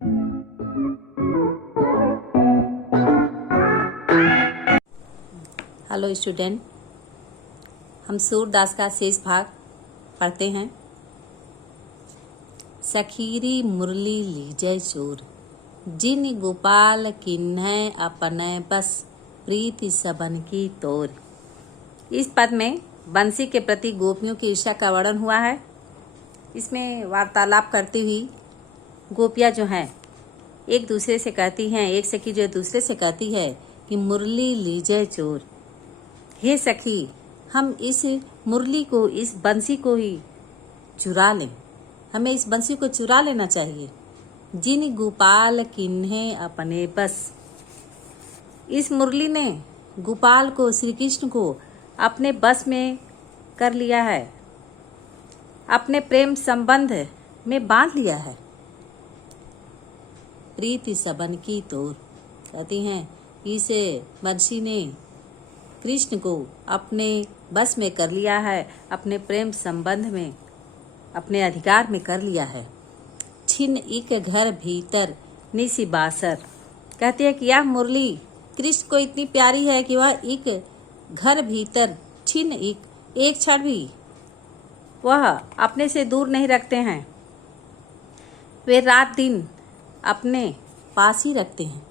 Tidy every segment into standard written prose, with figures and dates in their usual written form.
Hello student, हम सूरदास का शेष भाग पढ़ते हैं। सखीरी मुरली लीजय चोर, जिन गोपाल किन्है अपनै बस, प्रीति सबन की तोर। इस पद में बंसी के प्रति गोपियों की ईर्ष्या का वर्णन हुआ है। इसमें वार्तालाप करती हुई गोपियाँ जो हैं एक दूसरे से कहती हैं, एक सखी जो दूसरे से कहती है कि मुरली लीजय चोर, हे सखी, हम इस मुरली को, इस बंसी को ही चुरा लें, हमें इस बंसी को चुरा लेना चाहिए। जिन गोपाल किन्हे अपने बस, इस मुरली ने गोपाल को, श्री कृष्ण को अपने बस में कर लिया है, अपने प्रेम संबंध में बांध लिया है। प्रीति सबन की तोर, कहती हैं इस बंसी ने कृष्ण को अपने बस में कर लिया है, अपने प्रेम संबंध में, अपने अधिकार में कर लिया है। छिन एक घर भीतर निसी बासर, कहती है कि यह मुरली कृष्ण को इतनी प्यारी है कि वह एक घर भीतर छिन एक क्षण भी वह अपने से दूर नहीं रखते हैं। वे रात दिन अपने पास ही रखते हैं।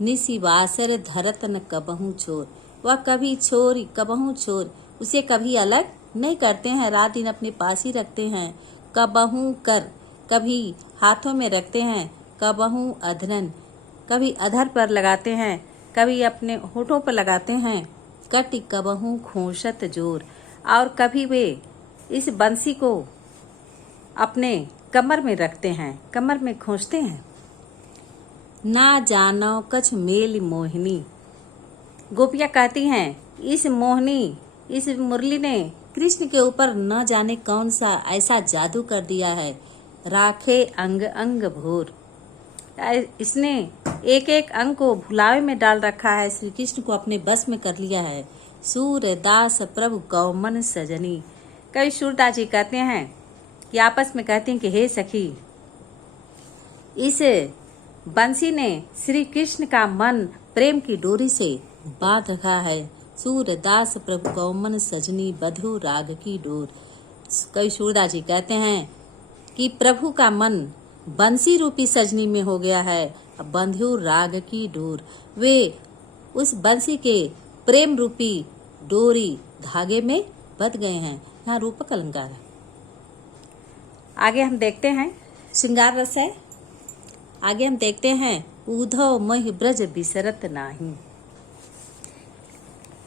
निसी बासर धरत न कबहू छोर, वह कभी छोर कबहू छोर, उसे कभी अलग नहीं करते हैं, रात दिन अपने पास ही रखते हैं। कबहू कर, कभी हाथों में रखते हैं, कबहू अधरन, कभी अधर पर लगाते हैं, कभी अपने होठों पर लगाते हैं। कटि कबहू खोशत जोर, और कभी वे इस बंसी को अपने कमर में रखते हैं, कमर में खोसते हैं। ना जानो कछ मेल मोहिनी, गोपियाँ कहती हैं इस मोहिनी, इस मुरली ने कृष्ण के ऊपर न जाने कौन सा ऐसा जादू कर दिया है। राखे अंग अंग भोर, इसने एक एक अंग को भुलावे में डाल रखा है, श्री कृष्ण को अपने बस में कर लिया है। सूरदास प्रभु कौमन सजनी, कवि सूरदास जी कहते हैं कि आपस में कहते हैं कि हे सखी, इस बंसी ने श्री कृष्ण का मन प्रेम की डोरी से बांध रखा है। सूरदास प्रभु कौमन सजनी, बधु राग की डोर। कवि सूरदास जी कहते हैं कि प्रभु का मन बंसी रूपी सजनी में हो गया है, बंधु राग की डोर। वे उस बंसी के प्रेम रूपी डोरी धागे में बंध गए हैं। यहाँ रूपक अलंकार है। आगे हम देखते हैं श्रृंगार रस है। आगे हम देखते हैं उधव महि ब्रज बिसरत नाही।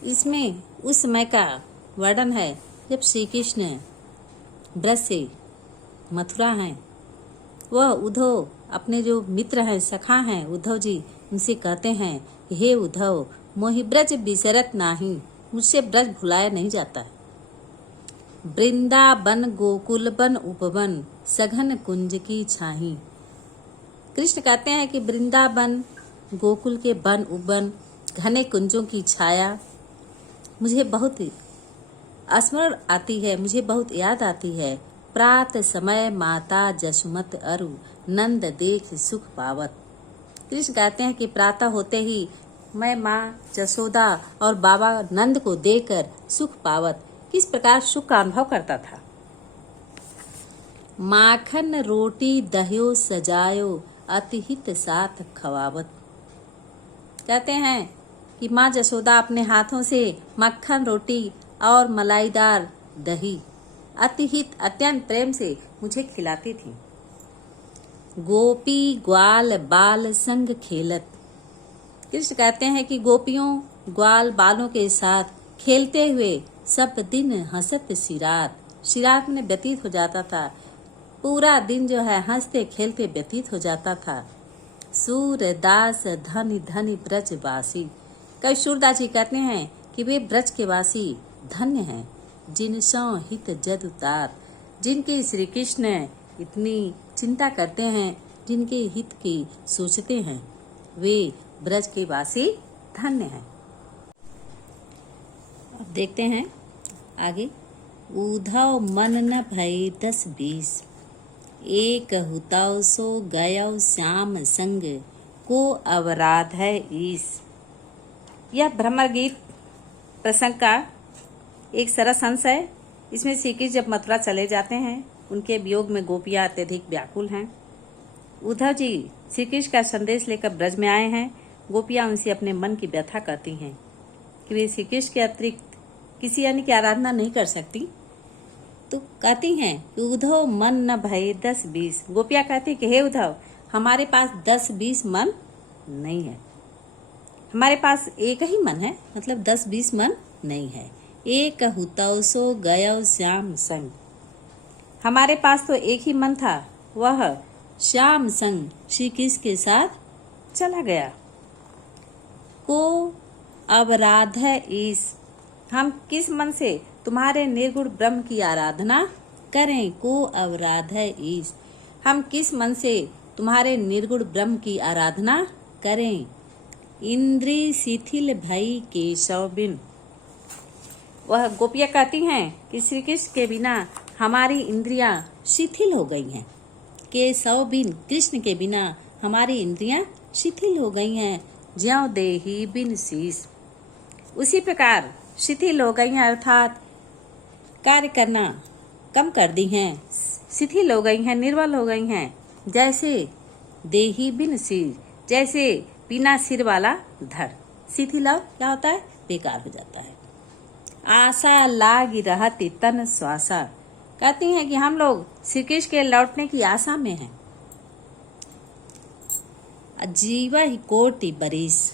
इसमें उस समय का वर्णन है जब श्री कृष्ण ब्रज से मथुरा हैं। वह उद्धव अपने जो मित्र हैं, सखा हैं उद्धव जी, उनसे कहते हैं हे उद्धव, मोहि ब्रज बिसरत नाही, मुझसे ब्रज भुलाया नहीं जाता है। वृंदावन गोकुल बन उपवन, सघन कुंज की छाही। कृष्ण कहते हैं कि वृंदावन गोकुल के वन उपवन, घने कुंजों की छाया मुझे बहुत स्मरण आती है, मुझे बहुत याद आती है। प्रात समय माता जसुमत अरु, नंद देख सुख पावत। कृष्ण कहते हैं कि प्रातः होते ही मैं माँ जसोदा और बाबा नंद को देखकर सुख पावत, किस प्रकार सुख का अनुभव करता था। माखन रोटी दह्यो सजायो, अतिहित साथ खवावत। कहते हैं कि माँ जसोदा अपने हाथों से मक्खन रोटी और मलाईदार दही अतिहित अत्यंत प्रेम से मुझे खिलाती थी। गोपी ग्वाल बाल संग खेलत। कृष्ण कहते हैं कि गोपियों ग्वाल बालों के साथ खेलते हुए सब दिन हंसत शिरात में व्यतीत हो जाता था। पूरा दिन जो है हंसते खेलते व्यतीत हो जाता था। सूरदास धनि धनि ब्रजवासी। कवि सूरदास जी कहते हैं कि वे ब्रज के वासी धन्य हैं, जिनसो हित जद उतार, जिनके श्री कृष्ण इतनी चिंता करते हैं, जिनके हित की सोचते हैं, वे ब्रज के वासी धन्य हैं। अब देखते हैं आगे। उद्धव मन न भई 10-20, एक हुताओ सो गयो श्याम संग, को अवराध है ईस। यह भ्रमर गीत प्रसंग का एक सरस अंश है। इसमें श्री कृष्ण जब मथुरा चले जाते हैं, उनके वियोग में गोपियां अत्यधिक व्याकुल हैं। उद्धव जी श्री कृष्ण का संदेश लेकर ब्रज में आए हैं। गोपियां उनसे अपने मन की व्यथा करती हैं कि वे श्री कृष्ण के अतिरिक्त किसी अन्य की आराधना नहीं कर सकती। तो कहती हैं कि उद्धव मन न भय 10-20। गोपियां कहती कि हे उद्धव, हमारे पास 10-20 मन नहीं है, हमारे पास एक ही मन है, मतलब 10-20 मन नहीं है। एक हुताओ सो गयो श्याम संग, हमारे पास तो एक ही मन था, वह श्याम संग श्री कृष्ण के साथ चला गया। को अवराध है ईस, हम किस मन से तुम्हारे निर्गुण ब्रह्म की आराधना करें। को अवराध है ईस, हम किस मन से तुम्हारे निर्गुण ब्रह्म की आराधना करें। इंद्री शिथिल भई केशव बिन, वह गोपियां कहती हैं कि श्री कृष्ण के बिना हमारी इंद्रियां शिथिल हो गई हैं। केशव बिन, कृष्ण के बिना हमारी इंद्रियां शिथिल हो गई हैं। ज्यों देही बिन शीश, उसी प्रकार शिथिल हो गई हैं, अर्थात कार्य करना कम कर दी हैं, शिथिल हो गई हैं, निर्बल हो गई हैं। जैसे देही बिन शीश, जैसे बिना सिर वाला धड़। शिथिल क्या होता है? बेकार हो जाता है। आशा लागी रहती तन श्वासा, कहती हैं कि हम लोग श्री कृष्ण के लौटने की आशा में हैं। जीवा ही कोटि बरिस,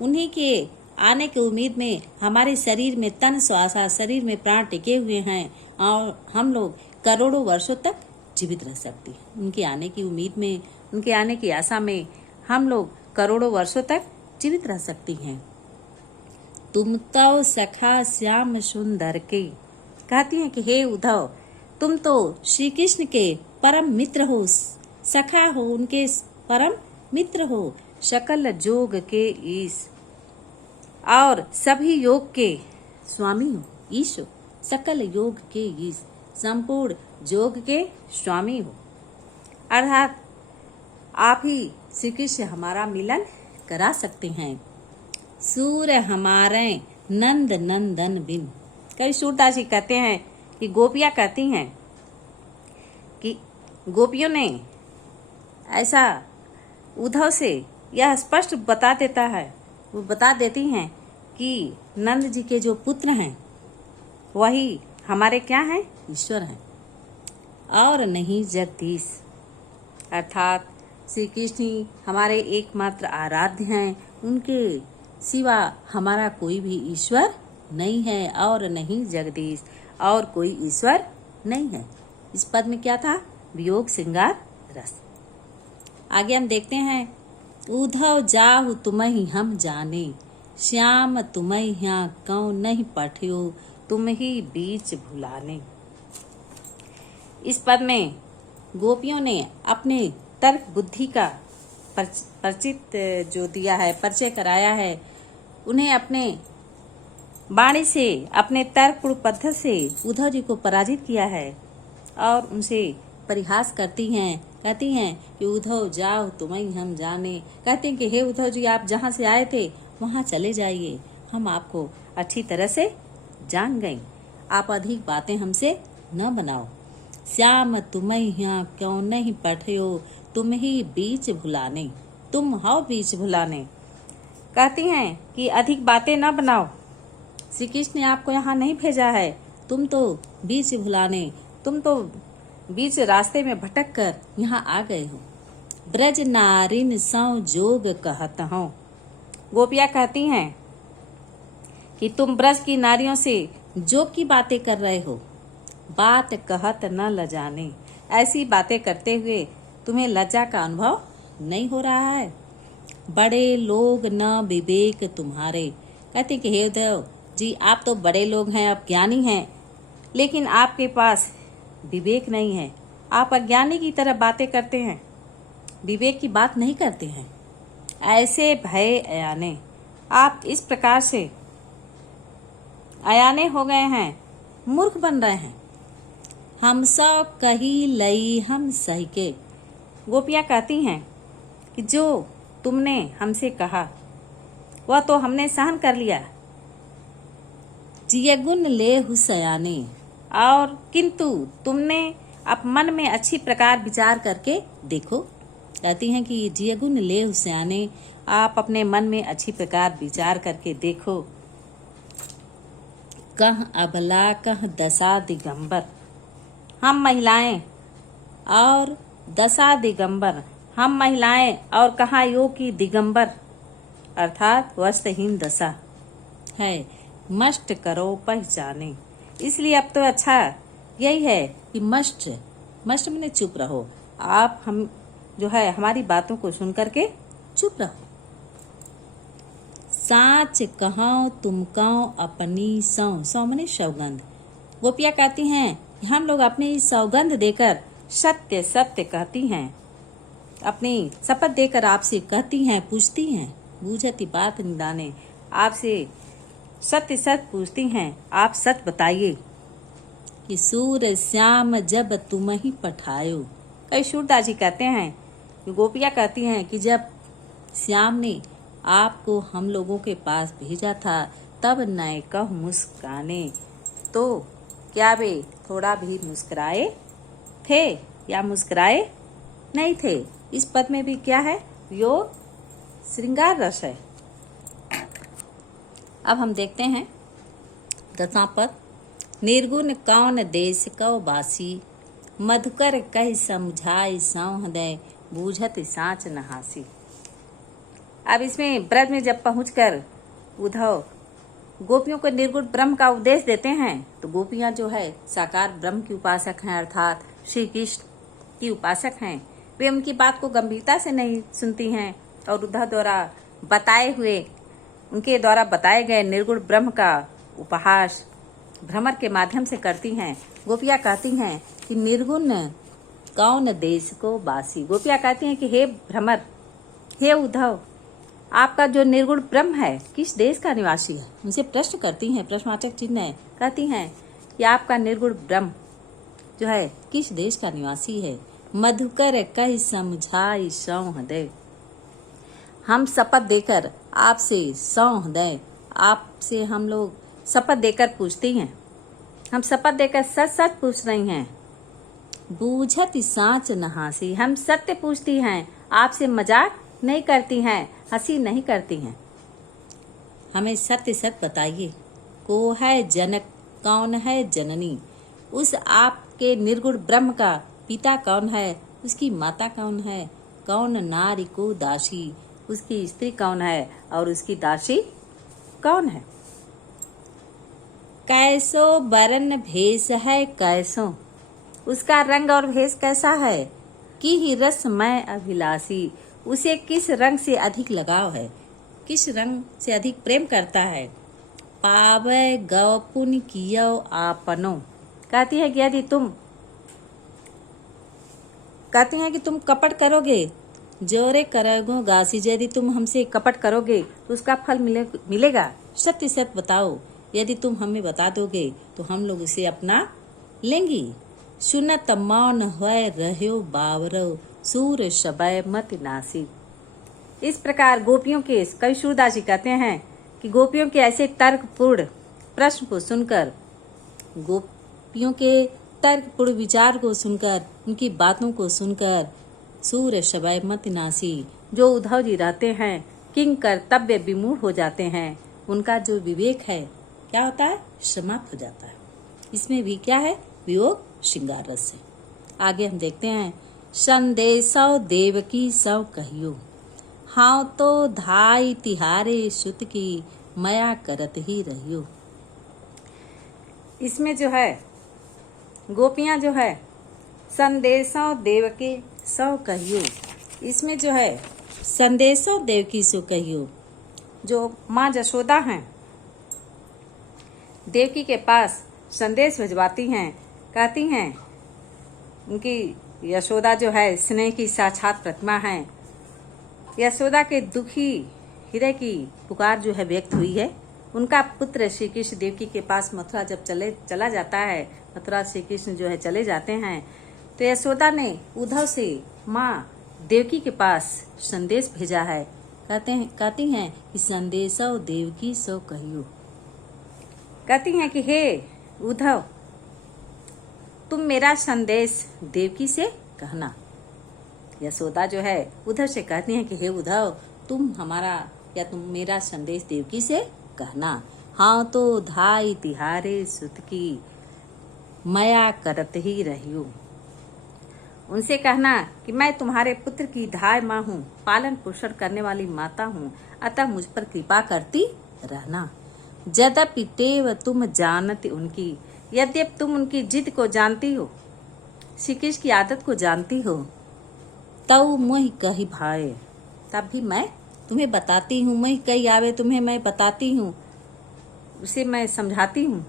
उन्हीं के आने की उम्मीद में हमारे शरीर में तन श्वासा, शरीर में प्राण टिके हुए हैं और हम लोग करोड़ों वर्षों तक जीवित रह सकते हैं। उनके आने की उम्मीद में, उनके आने की आशा में हम लोग करोड़ों वर्षों तक जीवित रह सकती हैं। तुम तो सखा श्याम सुंदर के, कहती हैं कि हे उद्धव, तुम तो श्री कृष्ण के परम मित्र हो, सखा हो, उनके परम मित्र हो। सकल जोग के ईश, और सभी योग के स्वामी हो, ईश हो। सकल योग के ईश, संपूर्ण योग के स्वामी हो, अर्थात आप ही श्री कृष्ण से हमारा मिलन करा सकते हैं। सूर्य हमारे नंद नंदन बिन, कई सूरदास जी कहते हैं कि गोपियां कहती हैं कि गोपियों ने ऐसा उद्धव से यह स्पष्ट बता देता है, वो बता देती हैं कि नंद जी के जो पुत्र हैं वही हमारे क्या हैं? ईश्वर हैं, और नहीं जगदीश, अर्थात श्री कृष्ण ही हमारे एकमात्र आराध्य हैं। उनके सिवा हमारा कोई भी ईश्वर नहीं है, और नहीं जगदीश, और कोई ईश्वर नहीं है। इस पद में क्या था? वियोग श्रृंगार रस। आगे हम देखते हैं, उद्धव जाहु तुम्हि हम जाने, श्याम तुम्हि यहाँ कौ नहीं पठियो, तुम ही बीच भुलाने। इस पद में गोपियों ने अपने तर्क बुद्धि का परिचित जो दिया है, परिचय कराया है। उन्हें अपने वाणी से, अपने तर्कपूर्ण पद्धति से उद्धव जी को पराजित किया है और उनसे परिहास करती हैं। कहती हैं कि उद्धव जाओ तुम्हें हम जाने, कहते हैं कि हे उद्धव जी, आप जहाँ से आए थे वहाँ चले जाइए, हम आपको अच्छी तरह से जान गए, आप अधिक बातें हमसे न बनाओ। श्याम तुम्हें यहाँ क्यों नहीं पठयो, तुम ही बीच भुलाने, तुम हो बीच भुलाने। कहती हैं कि अधिक बातें न बनाओ, श्री कृष्ण ने आपको यहाँ नहीं भेजा है, तुम तो बीच भुलाने, तुम तो बीच रास्ते में भटक कर यहाँ आ गए हो। ब्रज नारिन सौ जोग कहत हो, गोपियाँ कहती हैं कि तुम ब्रज की नारियों से जोग की बातें कर रहे हो। बात कहत न लजाने, ऐसी बातें करते हुए तुम्हें लज्जा का अनुभव नहीं हो रहा है। बड़े लोग न विवेक तुम्हारे, कहते कि हे उद्धव जी, आप तो बड़े लोग हैं, आप ज्ञानी हैं, लेकिन आपके पास विवेक नहीं है। आप अज्ञानी की तरह बातें करते हैं, विवेक की बात नहीं करते हैं। ऐसे भय अयाने, आप इस प्रकार से अयाने हो गए हैं, मूर्ख बन रहे हैं। हम सब कही लई हम सही के। गोपियाँ कहती हैं कि जो तुमने हमसे कहा वह तो हमने सहन कर लिया, जिय गुण ले हुसयाने, और किंतु तुमने अब मन में अच्छी प्रकार विचार करके देखो। कहती हैं कि जिय गुण ले हुसयाने, आप अपने मन में अच्छी प्रकार विचार करके देखो। कह अबला कह दशा दिगंबर, हम महिलाएं और दशा दिगंबर, हम महिलाएं और कहाँ योग की दिगंबर अर्थात वस्त्रहीन दशा है, मस्ट करो पहचाने। इसलिए अब तो अच्छा यही है कि मस्ट मैंने चुप रहो, आप हम जो है हमारी बातों को सुन करके चुप रहो। साच कहो तुम कहो अपनी सौ मने सौगंध। गोपियाँ कहती हैं हम लोग अपनी सौगंध देकर सत्य सत्य कहती हैं, अपनी शपथ देकर आपसे कहती हैं, पूछती हैं। बूझती बात निदाने, आपसे सत्य सत्य पूछती हैं, आप सच बताइए कि सूर श्याम जब तुम ही पठायो। कई सूरदास जी कहते हैं, गोपियाँ कहती हैं कि जब श्याम ने आपको हम लोगों के पास भेजा था तब नए कह मुस्काने, तो क्या वे थोड़ा भी मुस्कुराए थे या मुस्कुराए नहीं थे। इस पद में भी क्या है, योग श्रृंगार रस है। अब हम देखते हैं 10वां पद। निर्गुण कौन देश कौ बासी, मधुकर कह समझाई सौहृदय, बूझत साँच नहासी। अब इसमें ब्रज में जब पहुंचकर उद्धव गोपियों को निर्गुण ब्रह्म का उपदेश देते हैं, तो गोपियां जो है साकार ब्रह्म की उपासक हैं, अर्थात श्री कृष्ण की उपासक हैं। वे उनकी बात को गंभीरता से नहीं सुनती हैं और उद्धव द्वारा उनके द्वारा बताए गए निर्गुण ब्रह्म का उपहास भ्रमर के माध्यम से करती हैं। गोपियाँ कहती हैं कि निर्गुण कौन देश को बासी। गोपियाँ कहती हैं कि हे भ्रमर, हे उद्धव, आपका जो निर्गुण ब्रह्म है किस देश का निवासी है। उनसे प्रश्न करती हैं, प्रश्नवाचक चिन्ह है। कहती हैं कि आपका निर्गुण ब्रह्म जो है किस देश का निवासी है। मधुकर कह समझाई सौहृदय, हम शपथ देकर आपसे सौहृदय, आपसे हम लोग शपथ देकर पूछती हैं, हम शपथ देकर सच सच पूछ रही हैं। बूझत साँच नहासी, हम सत्य पूछती हैं, आपसे मजाक नहीं करती हैं, हंसी नहीं करती हैं। हमें सत्य सत्य बताइए, को है जनक, कौन है जननी, उस आपके निर्गुण ब्रह्म का पिता कौन है, उसकी माता कौन है, कौन नारी को दासी, उसकी स्त्री कौन है और उसकी दासी कौन है। कैसो वरण भेष है कैसो, उसका रंग और भेष कैसा है। कि ही रस मैं अभिलाषी, उसे किस रंग से अधिक लगाव है, किस रंग से अधिक प्रेम करता है। पावे गौ पुन कियो आपनो, कहती है कि यदि तुम कहते हैं कि तुम कपट करोगे, जोरे करोगो गासी, यदि तुम हमसे कपट करोगे तो उसका फल मिलेगा। सत्य सत्य बताओ, यदि तुम हमें बता दोगे तो हम लोग उसे अपना लेंगी। सुनत मौन होय रह्यो बावरो, सूर शबय मत नासी। इस प्रकार गोपियों के कई सूरदास जी कहते हैं कि गोपियों के ऐसे तर्कपूर्ण प्रश्न को सुनकर, गोपियों के तर्कपूर्ण विचार को सुनकर, उनकी बातों को सुनकर सूर शबय मत नासी, जो उद्धव जी रहते हैं किंग कर्तव्य विमूढ़ हो जाते हैं। उनका जो विवेक है क्या होता है, समाप्त हो जाता है। इसमें भी क्या है, वियोग श्रृंगार रस है। आगे हम देखते हैं। संदेशौ देवकी सौ कहियो, हाँ तो धाई तिहारे सुत की, मया करत ही रहियो। इसमें जो है गोपियां जो है संदेशौ देवकी सौ कहियो, इसमें जो है संदेशौ देवकी सौ कहियो, जो माँ जशोदा हैं देवकी के पास संदेश भिजवाती हैं। कहती हैं उनकी यशोदा जो है स्नेह की साक्षात प्रतिमा है। यशोदा के दुखी हृदय की पुकार जो है व्यक्त हुई है। उनका पुत्र श्री कृष्ण देवकी के पास मथुरा जब चला जाता है मथुरा श्री कृष्ण जो है चले जाते हैं, तो यशोदा ने उद्धव से माँ देवकी के पास संदेश भेजा है। कहती हैं कि संदेशो देवकी सो कहियो। कहती हैं कि हे उद्धव, तुम मेरा संदेश देवकी से कहना। यशोदा जो है उद्धव से कहती हैं कि हे उद्धव, तुम मेरा संदेश देवकी से कहना। हाँ तो धाई तिहारे सुत की मया करत ही रहियो। उनसे कहना कि मैं तुम्हारे पुत्र की धाय माँ हूँ, पालन पोषण करने वाली माता हूँ, अतः मुझ पर कृपा करती रहना। यद्यपि टेव तुम जानती उनकी, यद्यपि तुम उनकी जिद को जानती हो, श्री कृष्ण की आदत को जानती हो, तब मोहि कही भाए, तब भी मैं तुम्हें बताती हूँ। मोहि कही आवे, तुम्हें मैं बताती हूँ, उसे मैं समझाती हूँ।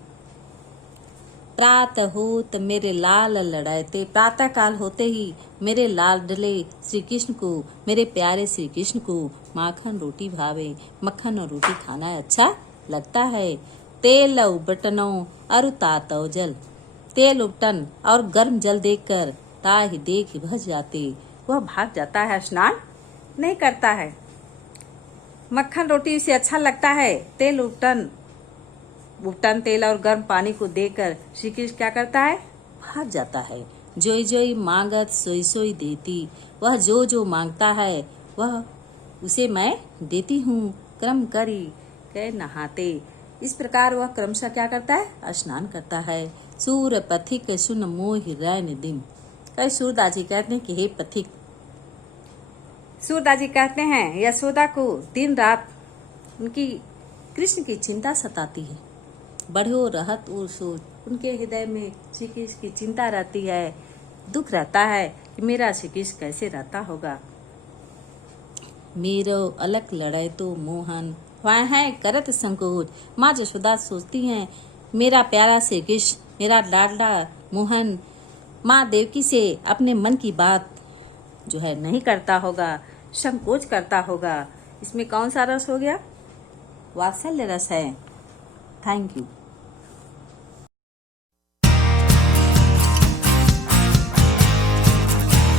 प्रातः होत मेरे लाल लड़ाते, प्रातः काल होते ही मेरे लाडले श्री कृष्ण को, मेरे प्यारे श्री कृष्ण को माखन रोटी भावे। मक्खन और रोटी खाना अच्छा लगता है। तेल उबटनो अरु तातव जल, तेल उपटन और गर्म जल देखकर ताहि देख भज जाते, वह भाग जाता है, स्नान नहीं करता है। मक्खन रोटी से अच्छा लगता है। तेल उपटन तेल और गर्म पानी को देकर श्री कृष्ण क्या करता है, भाग जाता है। जोई जोई मांगत सोई सोई देती, वह जो जो मांगता है वह उसे मैं देती हूँ। क्रम करी के नहाते, इस प्रकार वह क्रमशः क्या करता है, स्नान करता है। सूर पथिक सुन मोहि रैन दिम। कई सूरदास जी कहते हैं कि हे पथिक, सूरदास जी कहते हैं यशोदा को दिन रात उनकी कृष्ण की चिंता सताती है। बढ़ो रहत और सोच, उनके हृदय में श्री कृष्ण की चिंता रहती है, दुख रहता है कि मेरा श्री कृष्ण कैसे रहता होगा। मेरो अलग लड़ाई तो मोहन वह है करत संकोच। माँ यशोदा सोचती हैं मेरा प्यारा श्री कृष्ण, मेरा लाडला मोहन माँ देवकी से अपने मन की बात जो है नहीं करता होगा, संकोच करता होगा। इसमें कौन सा रस हो गया, वात्सल्य रस है। Thank you.